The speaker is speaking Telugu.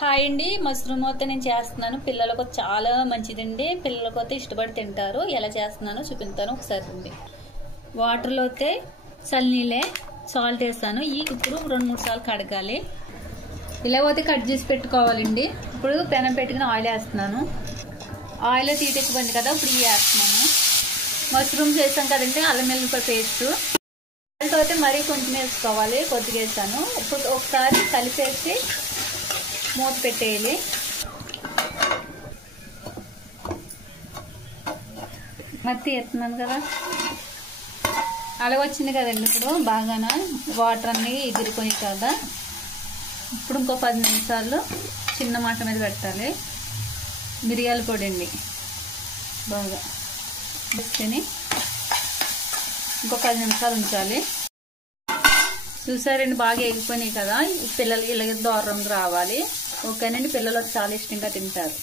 హాయ్ అండి, మష్రూమ్ అయితే నేను చేస్తున్నాను. పిల్లలకు చాలా మంచిదండి. పిల్లలకు అయితే ఇష్టపడి తింటారు. ఎలా చేస్తున్నానో చూపిస్తాను ఒకసారి అండి. వాటర్లో అయితే చల్లనీళ్ళే సాల్ట్ వేస్తాను. ఇప్పుడు 2-3 సార్లు కడగాలి. ఇలా పోతే కట్ చేసి పెట్టుకోవాలండి. ఇప్పుడు పెనం పెట్టుకుని ఆయిల్ వేస్తున్నాను. ఆయిల్ తీటెక్కిపోయింది కదా, ఇప్పుడు ఇవి వేస్తున్నాను. మష్రూమ్స్ వేసాం కదండి, అల్లం వెల్లుల్లి పేస్ట్ అయితే మరీ కొంచెం వేసుకోవాలి, కొద్దిగా వేస్తాను. ఇప్పుడు ఒకసారి కలిపేసి మూత పెట్టేయాలి. మత్తి వేస్తున్నాను కదా, అలా వచ్చింది కదండి. ఇప్పుడు బాగానే వాటర్ అన్నీ ఎగిరిపోయి కదా. ఇప్పుడు ఇంకో 10 నిమిషాలు చిన్న మాట మీద పెట్టాలి. మిరియాల పొడి అండి బాగా వేసుకొని ఇంకో 10 నిమిషాలు ఉంచాలి. చూసారండి, బాగా ఎగిపోయినాయి కదా. పిల్లలు ఇలాగ దూరంగా రావాలి. ఓకేనండి, పిల్లలు చాలా ఇష్టంగా తింటారు.